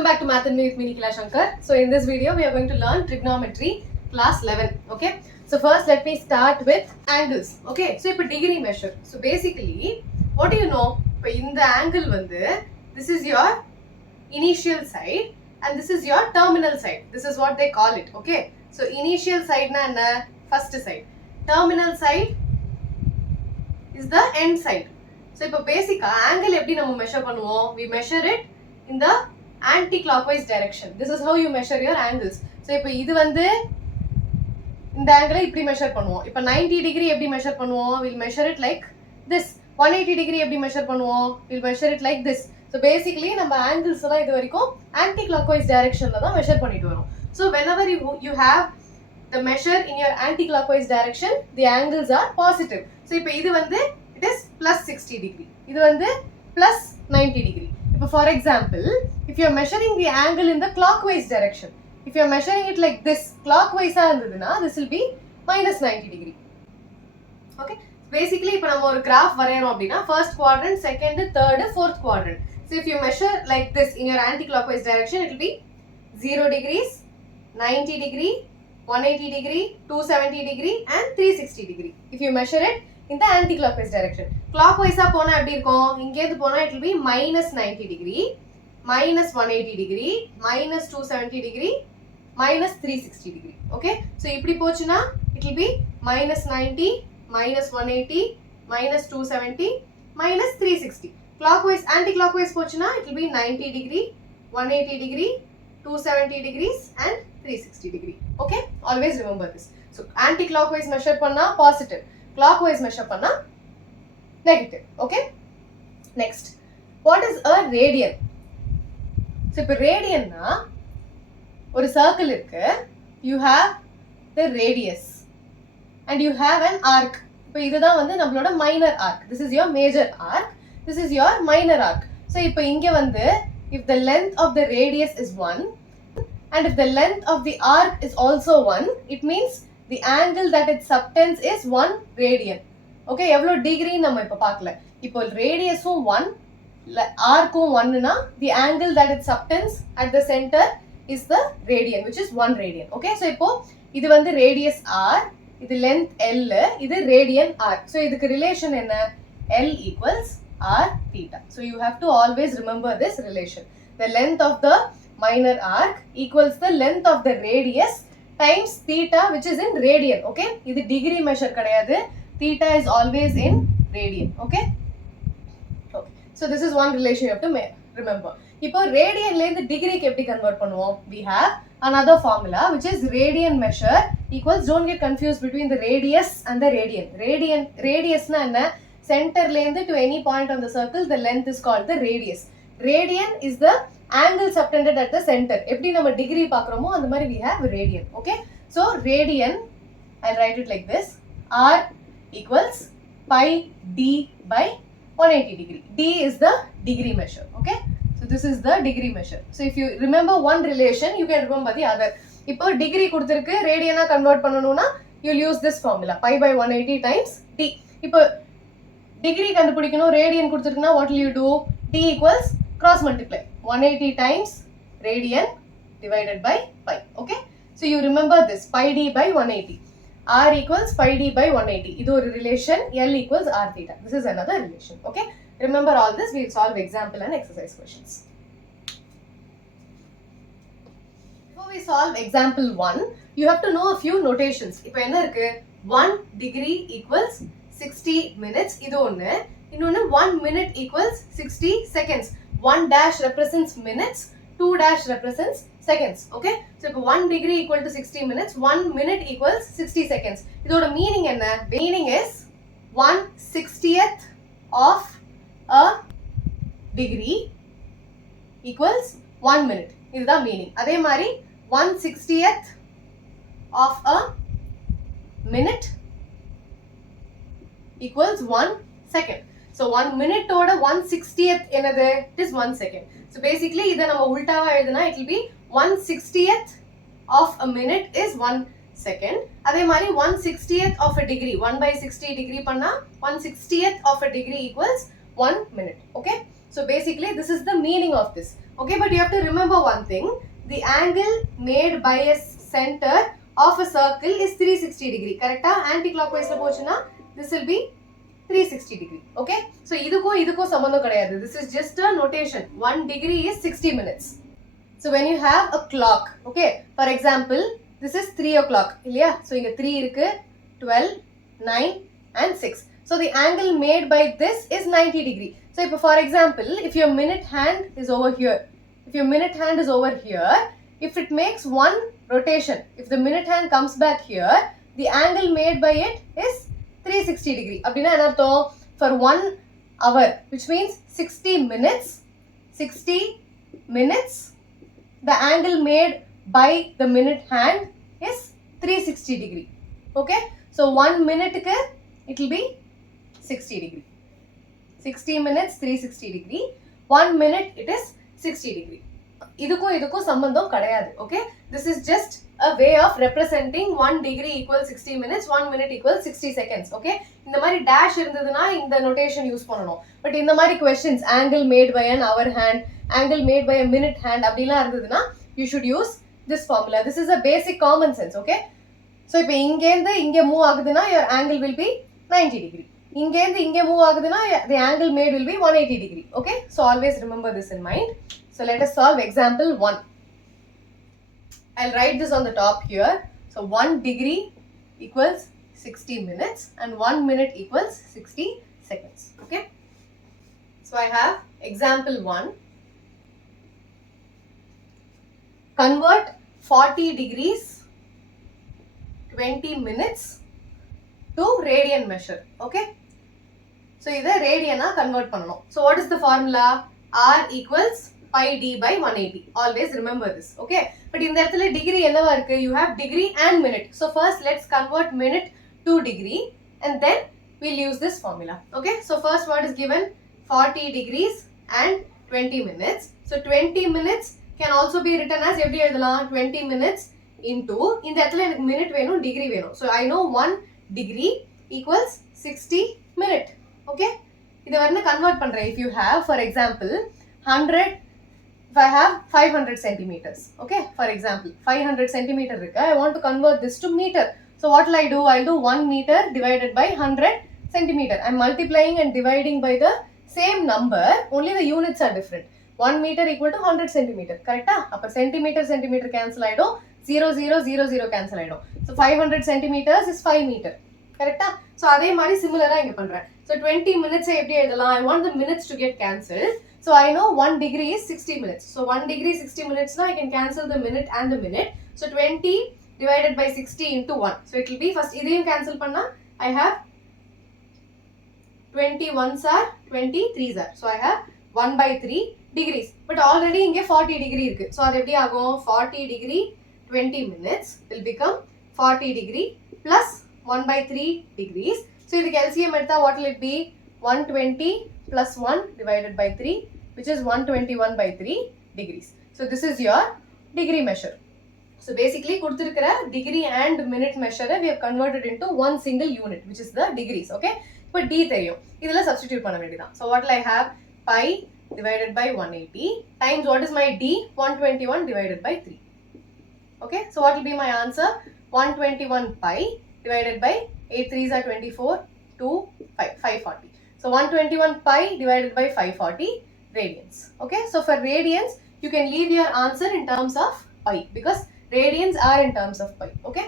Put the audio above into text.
Welcome back to Math and Me with me, Nikhila Shankar. So in this video, we are going to learn trigonometry class 11. Okay. So first, let me start with angles. Okay. So இப்போ degree measure. So basically, what do you know? இப்போ இந்த angle வந்து, this is your initial side and this is your terminal side. This is what they call it. Okay. So initial side na enna? First side. Terminal side is the end side. So இப்போ basic angle எப்படி நம்ம measure பண்ணுவோம்? We measure it in the anti-clockwise direction. This is how you measure your angles. So இப்போ இது வந்து இந்த angle இப்படி measure பண்ணுவோம். இப்போ 90 degree எப்படி measure பண்ணுவோம்? We'll measure it like this. 180 degree எப்படி measure பண்ணுவோம்? We'll measure it like this. So basically நம்ம angles தான் இது வரைக்கும் anti-clockwise directionல தான் measure பண்ணிட்டு வரோம். So whenever you have the measure in your anti-clockwise direction, the angles are positive. So இப்போ இது வந்து it is plus 60 degree. இது வந்து plus 90 degree. For example, if you are measuring the angle in the clockwise direction, if you are measuring it like this, clockwise this will be minus 90 degree. Okay. Basically, if we have a graph, first quadrant, second, third, fourth quadrant. So if you measure like this in your anti-clockwise direction, it will be 0 degrees, 90 degree, 180 degree, 270 degree and 360 degree. If you measure it in the anti-clockwise direction. Clockwise போனா எப்படி இருக்கும்? இங்கேந்து போனா it will be minus 90 degree, minus 180 degree, minus 270 degree, minus 360 degree. Okay? So இப்படி போச்சுனா it will be minus 90, minus 180, minus 270, minus 360. Clockwise, anti-clockwise போச்சுனா it will be 90 degree, 180 degree, 270 degrees and 360 degree. Okay? Always remember this. So anti-clockwise measure பண்ணா positive. Clockwise measure panna negative. Okay. Next, what is a radian? So if radian na ஒரு circle இருக்கு, you have the radius and you have an arc. இப்போ இதுதான் வந்து நம்மளோட minor arc. This is your major arc. This is your minor arc. So இப்போ இங்க வந்து if the length of the radius is 1 and if the length of the arc is also 1, it means the angle that it subtends is 1 radian. Okay, எவ்வளோ degree நம்ம இப்போ பார்க்கல. இப்போ radiusம் 1, arcum 1 னா the angle that it subtends at the center is the radian, which is 1 radian. Okay, so இப்போ இது வந்து radius r, இது length l, இது radian r. So இதுக்கு relation என்ன? L equals r theta. So you have to always remember this relation. The length of the minor arc equals the length of the radius times theta, which is in radian. Okay, இது degree measure கிடையாது. Theta is always in radian. Okay. Okay. So this is one relation you have to remember. இப்போ radianல இருந்து degree எப்படி convert பண்ணுவோம்? We have another formula which is radian measure equals, don't get confused between the radius and the radian. Radius na enna? Centerல இருந்து to any point on the circle, the length is called the radius. Radian is the angle subtended at the center. எப்படி நம்ம degree பார்க்கறோமோ அந்த மாதிரி we have radian. Okay. So radian, I'll write it like this. R equals pi d by 180 degree. D is the degree measure. Okay. So this is the degree measure. So if you remember one relation, you can remember the other. இப்போ degree கொடுத்திருக்கு, radian-ஆ convert பண்ணனும்னா you'll use this formula, pi by 180 times d. இப்போ degree கண்டுபிடிக்கணும், radian கொடுத்திருக்குனா what will you do? D equals cross multiply 180 times radian divided by pi. Okay, so you remember this, pi d by 180, r equals pi d by 180. இது ஒரு relation, L equals r theta. This is another relation. Okay, remember all this. We'll solve example and exercise questions. Before we solve example 1, you have to know a few notations. இப்போ என்ன இருக்கு? 1 degree equals 60 minutes. இது ஒன்று. இன்னொன்று 1 minute equals 60 seconds. 1 dash represents minutes, 2 dash represents seconds. Okay, so if 1 degree equal to 60 minutes, 1 minute equals 60 seconds. இதோட meaning என்ன? Meaning is 1/60th of a degree equals 1 minute. இதுதான் meaning. அதே மாதிரி 1/60th of a minute equals 1 second. So 1 minute ஓட 1/60th என்னது? It is 1 second. So basically இதை நம்ம உல்டாவா எழுதுனா it will be 1/60th of a minute is 1 second. அதே மாதிரி 1/60th of a degree, 1/60 degree பண்ணா 1/60th of a degree equals 1 minute. Okay. So basically this is the meaning of this. Okay, but you have to remember one thing. The angle made by a center of a circle is 360 degree. Correct? Anti-clockwise la pochuna, this will be 360 degree. Okay, so iduko sambandham kadayadu. This is just a notation. 1 degree is 60 minutes. So when you have a clock, okay, for example, this is 3 o'clock. So inga 3 irukku, 12, 9 and 6. So the angle made by this is 90 degree. So if, for example, if your minute hand is over here, if it makes one rotation, if the minute hand comes back here, the angle made by it is 360 degree. Abdina enartham, for 1 hour, which means 60 minutes, the angle made by the minute hand is 360 degree. Okay, so 1 minute it will be 60 degree. 60 minutes 360 degree. 1 minute it is 60 degree. Iduko sambandham kadayadu. Okay, this is just a way of representing 1 degree equals 60 minutes, 1 minute equals 60 seconds. Okay, இந்த மாதிரி dash இருந்ததுனா இந்த notation use பண்ணனும். But இந்த மாதிரி questions, angle made by an hour hand, angle made by a minute hand அப்படிலாம் இருந்ததுனா you should use this formula. This is a basic common sense. Okay, so இப்போ இங்கேந்து இங்க மூவ் ஆகுதுனா your angle will be 90 degree. இங்கேந்து இங்க move ஆகுதுனா the angle made will be 180 degree. Okay, so always remember this in mind. So let us solve example 1. I'll write this on the top here. So 1 degree equals 60 minutes and 1 minute equals 60 seconds. Okay, so I have example 1. Convert 40 degrees 20 minutes to radian measure. Okay, so இதை radian convert பண்ணனும். So what is the formula? R equals pi d by 180. Always remember this. Okay, but இந்த இடத்துல degree என்னவா இருக்கு? You have degree and minute. So first let's convert minute to degree and then we'll use this formula. Okay, so first what is given? 40 degrees and 20 minutes. So 20 minutes can also be written as எப்படி எழுதலாம்? 20 minutes into, இந்த இடத்துல எனக்கு minute வேணும், degree வேணும். So I know 1 degree equals 60 minute. Okay, இதை வந்து convert பண்றேன். If you have, for example, 100, if I have 500 centimeters, okay, for example, 500 centimeter irukku, I want to convert this to meter. So what will I do? I'll do 1 meter divided by 100 centimeter. I'm multiplying and dividing by the same number, only the units are different. 1 meter equal to 100 centimeter, correct? அப்ப centimeter cancel ஆயிடும், 0 0 0 0 cancel ஆயிடும். So 500 centimeters is 5 meter, correct? So அதே மாதிரி similar இங்க பண்றேன். So 20 minutes எப்படி எழுதலாம்? I want the minutes to get cancelled. So I know 1 degree is 60 minutes. So 1 degree 60 minutes now I can cancel the minute and the minute. So 20 divided by 60 into 1. So it will be first இதையும் cancel பண்ணா I have 20 ones are 20 threes are. So I have 1 by 3 degrees. But already இங்கே 40 degree இருக்கு. So அது எப்படி ஆகும்? 40 degree 20 minutes will become 40 degree plus 1 by 3 degrees. So இதுக்கு LCM எடுத்தா what will it be? 120 plus 1 divided by 3, which is 121 by 3 degrees. So this is your degree measure. So basically கொடுத்திருக்கிற degree and minute measure we have converted into one single unit, which is the degrees. Okay, இப்போ d தெரியும், இதில் substitute பண்ண வேண்டியதான். So what will I have? Pi divided by 180 times what is my d? 121 divided by 3. Okay, so what will be my answer? 121 pi divided by 8 3s are 24, 2, 5, 540. So 121 pi divided by 540 radians. Okay, so for radians you can leave your answer in terms of pi because radians are in terms of pi. Okay.